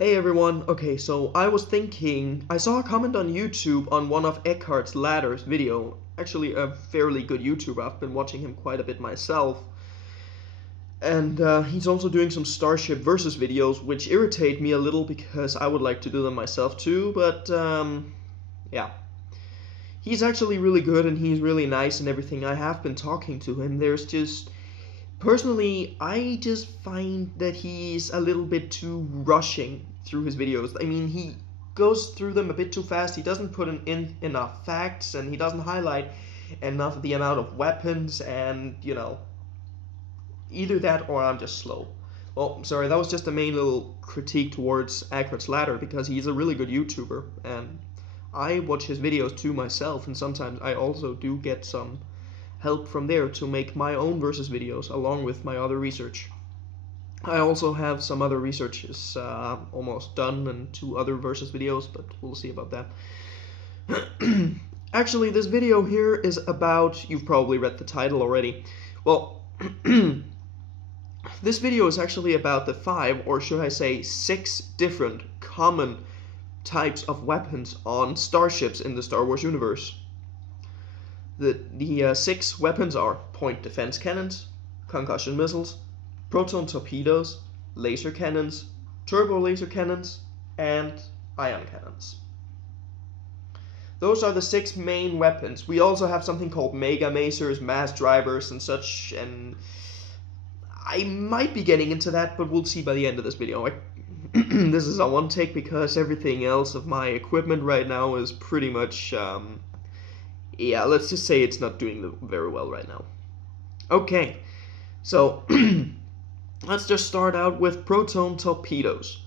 Hey everyone, okay, so I was thinking, I saw a comment on YouTube on one of Eckhart's Ladder's video, actually a fairly good YouTuber, I've been watching him quite a bit myself, and he's also doing some Starship versus videos, which irritate me a little because I would like to do them myself too, but yeah. He's actually really good and he's really nice and everything. I have been talking to him, personally, I just find that he's a little bit too rushing through his videos. I mean, he goes through them a bit too fast. He doesn't put in enough facts, and he doesn't highlight enough of the amount of weapons, and, either that or I'm just slow. Well, sorry, that was just a main little critique towards Eckhart's Ladder, because he's a really good YouTuber, and I watch his videos too myself, and sometimes I also do get some help from there to make my own versus videos along with my other research. I also have some other researches almost done and 2 other versus videos, but we'll see about that. Actually, this video here is about, you've probably read the title already. Well, this video is actually about the 5, or should I say 6 different common types of weapons on starships in the Star Wars universe. The 6 weapons are point defense cannons, concussion missiles, proton torpedoes, laser cannons, turbolaser cannons, and ion cannons. Those are the 6 main weapons. We also have something called mega masers, mass drivers, and such, and I might be getting into that, but we'll see by the end of this video. This is a one take because everything else of my equipment right now is pretty much yeah, let's just say it's not doing very well right now. Okay, so let's just start out with proton torpedoes.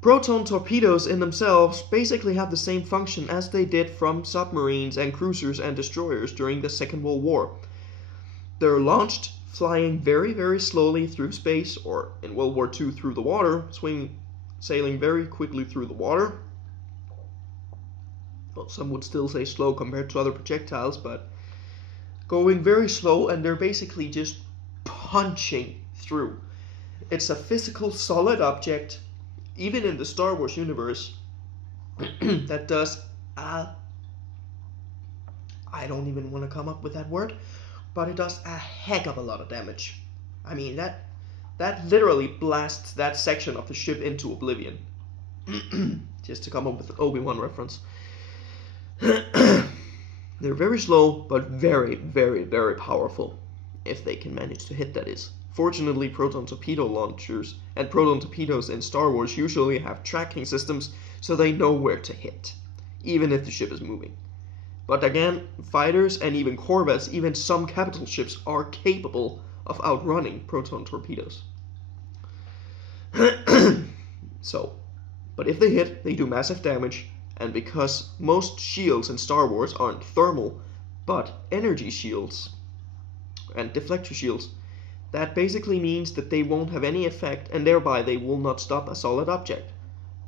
Proton torpedoes in themselves basically have the same function as they did from submarines and cruisers and destroyers during the Second World War. They're launched flying very, very slowly through space, or in World War II through the water, sailing very quickly through the water. Well, some would still say slow compared to other projectiles, but going very slow, and they're basically just punching through. It's a physical solid object, even in the Star Wars universe, that does I don't even want to come up with that word, but it does a heck of a lot of damage. I mean, that literally blasts that section of the ship into oblivion. Just to come up with an Obi-Wan reference. They're very slow, but very, very, very powerful, if they can manage to hit, that is. Fortunately, proton torpedo launchers and proton torpedoes in Star Wars usually have tracking systems, so they know where to hit, even if the ship is moving. But again, fighters and even corvettes, even some capital ships, are capable of outrunning proton torpedoes. But if they hit, they do massive damage. And because most shields in Star Wars aren't thermal, but energy shields and deflector shields, that basically means that they won't have any effect, and thereby they will not stop a solid object.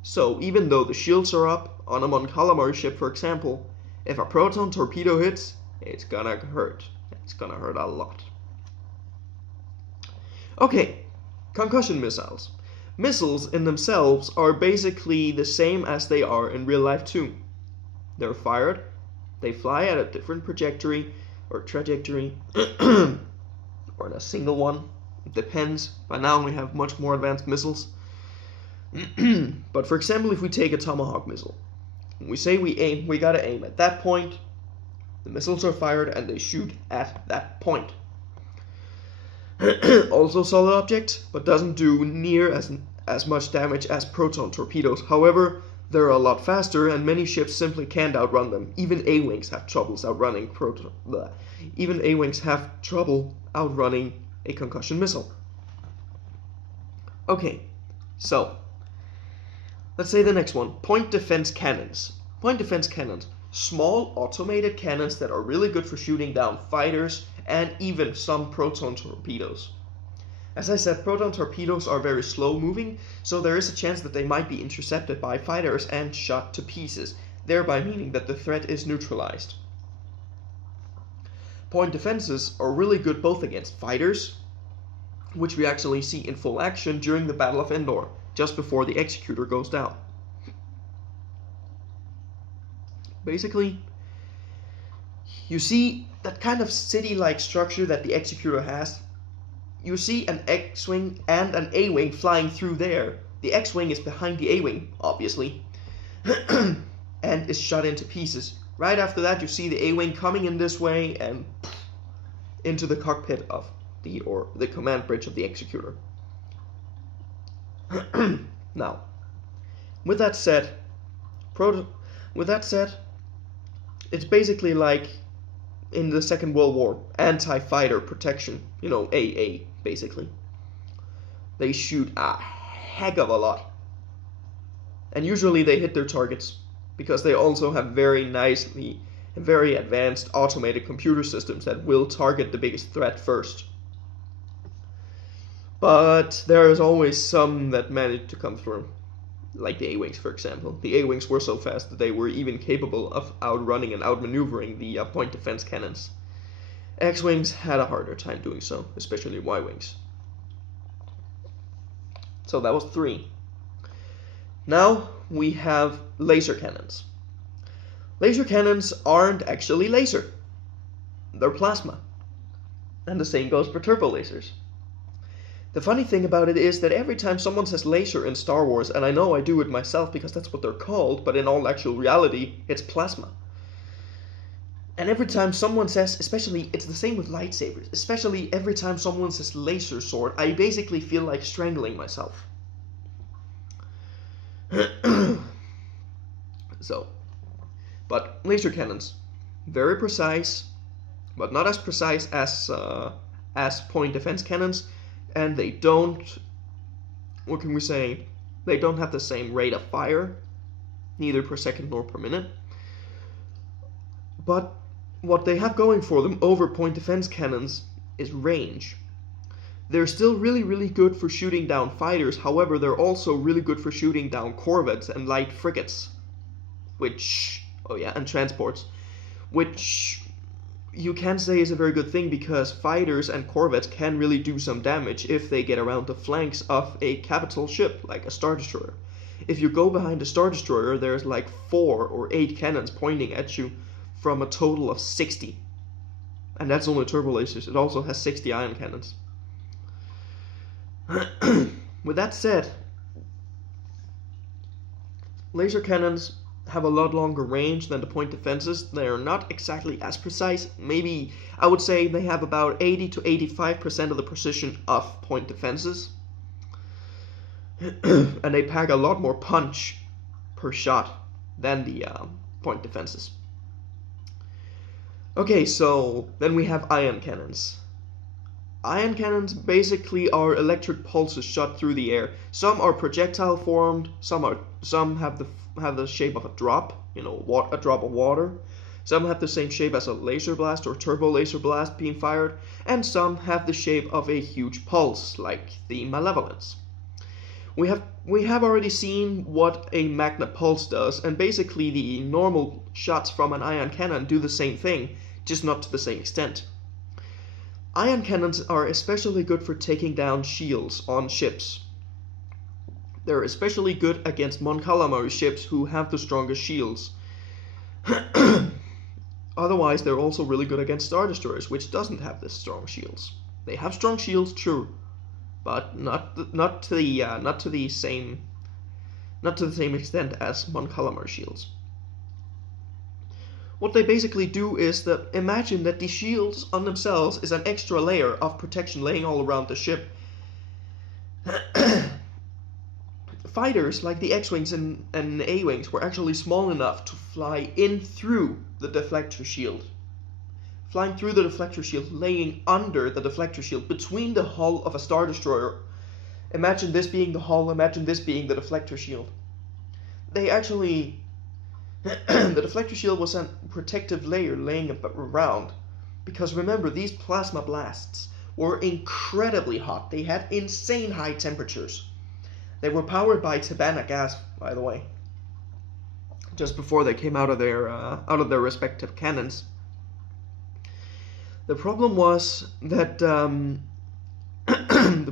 So even though the shields are up on a Mon Calamari ship, for example, if a proton torpedo hits, it's gonna hurt. It's gonna hurt a lot. Okay, concussion missiles. Missiles in themselves are basically the same as they are in real life too. They're fired, they fly at a different trajectory, or in a single one. It depends. By now we have much more advanced missiles. But for example, if we take a Tomahawk missile, we say we aim, we gotta aim at that point. The missiles are fired and they shoot at that point. Also solid object, but doesn't do near as much damage as proton torpedoes. However, they're a lot faster, and many ships simply can't outrun them. Even A-wings have troubles outrunning a concussion missile. Okay, so let's say the next one: point defense cannons. Point defense cannons, small automated cannons that are really good for shooting down fighters and even some proton torpedoes. As I said, proton torpedoes are very slow moving, so there is a chance that they might be intercepted by fighters and shot to pieces, thereby meaning that the threat is neutralized. Point defenses are really good both against fighters, which we actually see in full action during the Battle of Endor. just before the executor goes down. Basically, you see that kind of city-like structure that the executor has. You see an X-wing and an A-wing flying through there. The X-wing is behind the A-wing, obviously, and is shot into pieces. Right after that, you see the A-wing coming in this way and into the cockpit of the command bridge of the executor. Now, with that said, it's basically like in the Second World War, anti-fighter protection, AA, basically. They shoot a heck of a lot. And usually they hit their targets, because they also have very advanced automated computer systems that will target the biggest threat first. But there is always some that manage to come through. Like the A-Wings, for example. The A-Wings were so fast that they were even capable of outrunning and outmaneuvering the point defense cannons. X-Wings had a harder time doing so, especially Y-Wings. So that was 3. Now we have laser cannons. Laser cannons aren't actually laser. They're plasma. And the same goes for turbolasers. The funny thing about it is that every time someone says laser in Star Wars, and I know I do it myself because that's what they're called, but in all actual reality, it's plasma. And every time someone says, especially, it's the same with lightsabers, especially every time someone says laser sword, I basically feel like strangling myself. But laser cannons, very precise, but not as precise as point defense cannons. And they don't, what can we say, they don't have the same rate of fire, neither per second nor per minute. But what they have going for them over point defense cannons is range. They're still really, really good for shooting down fighters, however, they're also really good for shooting down corvettes and light frigates, and transports, which you can say is a very good thing because fighters and corvettes can really do some damage if they get around the flanks of a capital ship, like a Star Destroyer. If you go behind a Star Destroyer, there's like 4 or 8 cannons pointing at you from a total of 60. And that's only turbolasers. It also has 60 ion cannons. With that said, laser cannons have a lot longer range than the point defenses. They are not exactly as precise. Maybe I would say they have about 80 to 85% of the precision of point defenses. And they pack a lot more punch per shot than the point defenses. Okay, so then we have ion cannons. Ion cannons basically are electric pulses shot through the air. Some are projectile formed, some have the shape of a drop, a drop of water. Some have the same shape as a laser blast or turbo laser blast being fired, and some have the shape of a huge pulse, like the Malevolence. We have already seen what a magnet pulse does, and basically the normal shots from an ion cannon do the same thing, just not to the same extent. Ion cannons are especially good for taking down shields on ships. They're especially good against Mon Calamari ships who have the strongest shields. Otherwise, they're also really good against Star Destroyers, which doesn't have this strong shields. They have strong shields, true, but not to the same extent as Mon Calamari shields. What they basically do is that imagine that the shields on themselves is an extra layer of protection laying all around the ship. Fighters like the X-Wings and A-Wings were actually small enough to fly in through the deflector shield. Flying through the deflector shield, laying under the deflector shield, between the hull of a Star Destroyer. Imagine this being the hull, imagine this being the deflector shield. They actually... the deflector shield was a protective layer laying around, because remember, these plasma blasts were incredibly hot. They had insane high temperatures. They were powered by Tabana gas, by the way, just before they came out of their respective cannons. The problem was that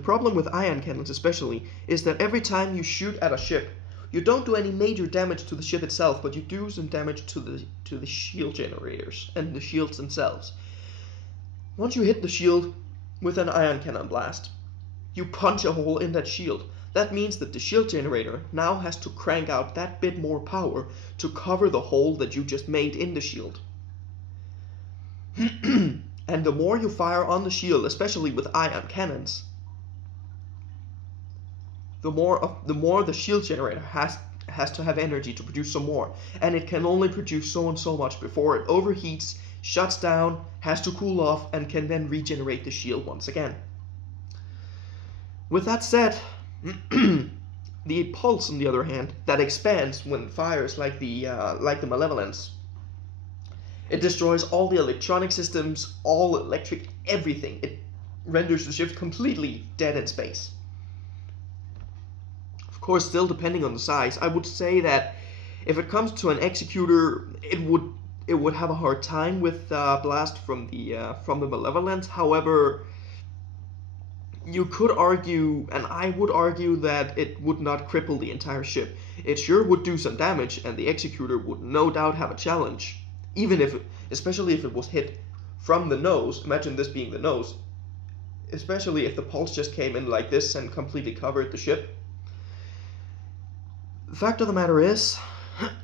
problem with ion cannons especially is that every time you shoot at a ship, you don't do any major damage to the ship itself, but you do some damage to the shield generators and the shields themselves. Once you hit the shield with an ion cannon blast, you punch a hole in that shield. That means that the shield generator now has to crank out that bit more power to cover the hole that you just made in the shield. And the more you fire on the shield, especially with ion cannons, the more the shield generator has to have energy to produce some more, and it can only produce so and so much before it overheats, shuts down, has to cool off, and can then regenerate the shield once again. With that said, the pulse, on the other hand, that expands when it fires like the Malevolence, it destroys all the electronic systems, all electric, everything. It renders the ship completely dead in space. Of course, still depending on the size, I would say that if it comes to an executor, it would have a hard time with blast from the Malevolence. However, you could argue, and I would argue, that it would not cripple the entire ship. It sure would do some damage, and the executor would no doubt have a challenge. Especially if it was hit from the nose. Imagine this being the nose. Especially if the pulse just came in like this and completely covered the ship. The fact of the matter is,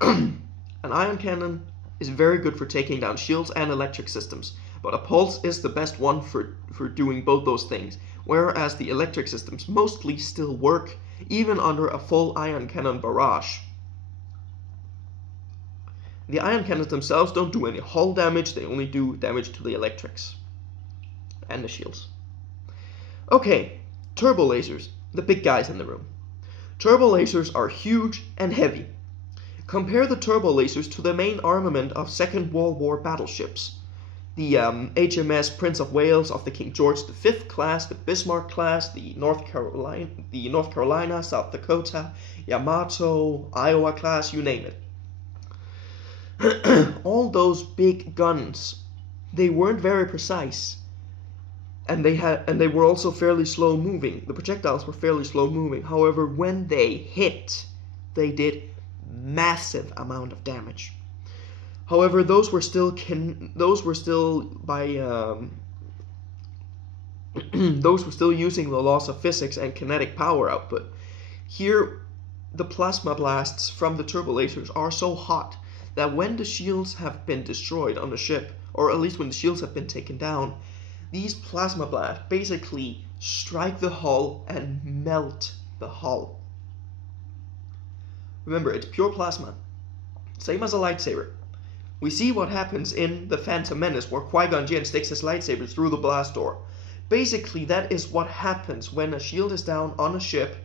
an ion cannon is very good for taking down shields and electric systems, but a pulse is the best one for doing both those things, whereas the electric systems mostly still work, even under a full ion cannon barrage. The ion cannons themselves don't do any hull damage, they only do damage to the electrics and the shields. Okay, turbolasers, the big guys in the room. Turbolasers are huge and heavy. Compare the turbolasers to the main armament of Second World War battleships. The HMS Prince of Wales of the King George V class, the Bismarck class, the North Carolina, South Dakota, Yamato, Iowa class, you name it. All those big guns, they weren't very precise, and they were also fairly slow moving. The projectiles were fairly slow moving. However, when they hit, they did massive amount of damage. However, those were still using the laws of physics and kinetic power output. Here, the plasma blasts from the turbolasers are so hot that when the shields have been destroyed on the ship, or at least when the shields have been taken down, these plasma blasts basically strike the hull and melt the hull. Remember, it's pure plasma. Same as a lightsaber. We see what happens in The Phantom Menace, where Qui-Gon Jinn sticks his lightsaber through the blast door. Basically, that is what happens when a shield is down on a ship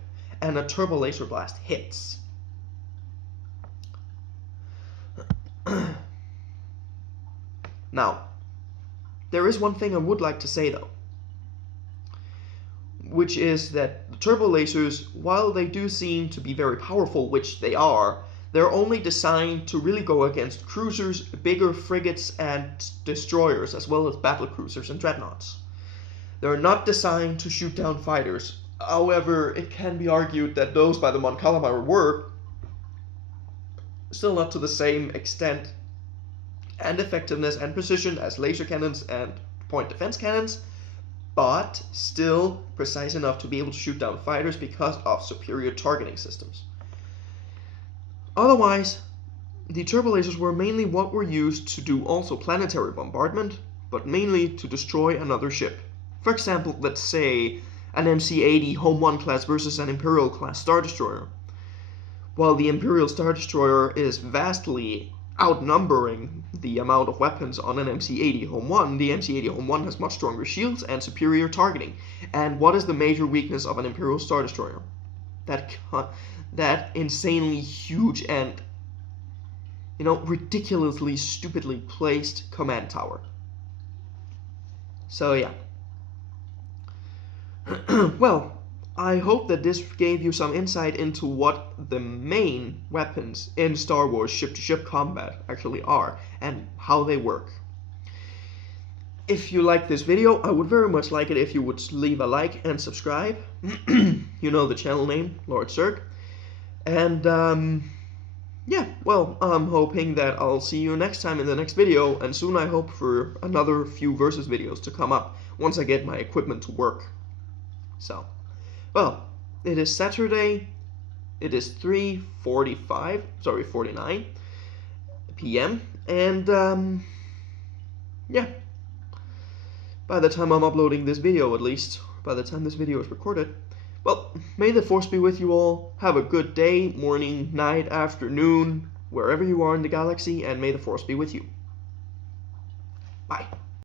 and a turbolaser blast hits. Now, there is one thing I would like to say though, which is that the turbolasers, while they do seem to be very powerful, which they are, they're only designed to really go against cruisers, bigger frigates, and destroyers, as well as battlecruisers and dreadnoughts. They're not designed to shoot down fighters. However, it can be argued that those by the Mon Calamari were, still not to the same extent and effectiveness and precision as laser cannons and point defense cannons, but still precise enough to be able to shoot down fighters because of superior targeting systems. Otherwise, the turbolasers were mainly what were used to do also planetary bombardment, but mainly to destroy another ship. For example, let's say an MC-80 Home 1 class versus an Imperial class Star Destroyer. While the Imperial Star Destroyer is vastly outnumbering the amount of weapons on an MC-80 Home 1, the MC-80 Home 1 has much stronger shields and superior targeting. And what is the major weakness of an Imperial Star Destroyer? That insanely huge and, ridiculously stupidly placed command tower. So yeah. Well, I hope that this gave you some insight into what the main weapons in Star Wars ship-to-ship combat actually are and how they work. if you like this video, I would very much like it if you would leave a like and subscribe. You know the channel name, Lord Zerg. And yeah, well, I'm hoping that I'll see you next time in the next video, and soon I hope for another few versus videos to come up once I get my equipment to work. So, well, it is Saturday, it is 49 p.m. and yeah, by the time I'm uploading this video, at least, by the time this video is recorded, well, may the force be with you all. Have a good day, morning, night, afternoon, wherever you are in the galaxy, and may the force be with you. Bye.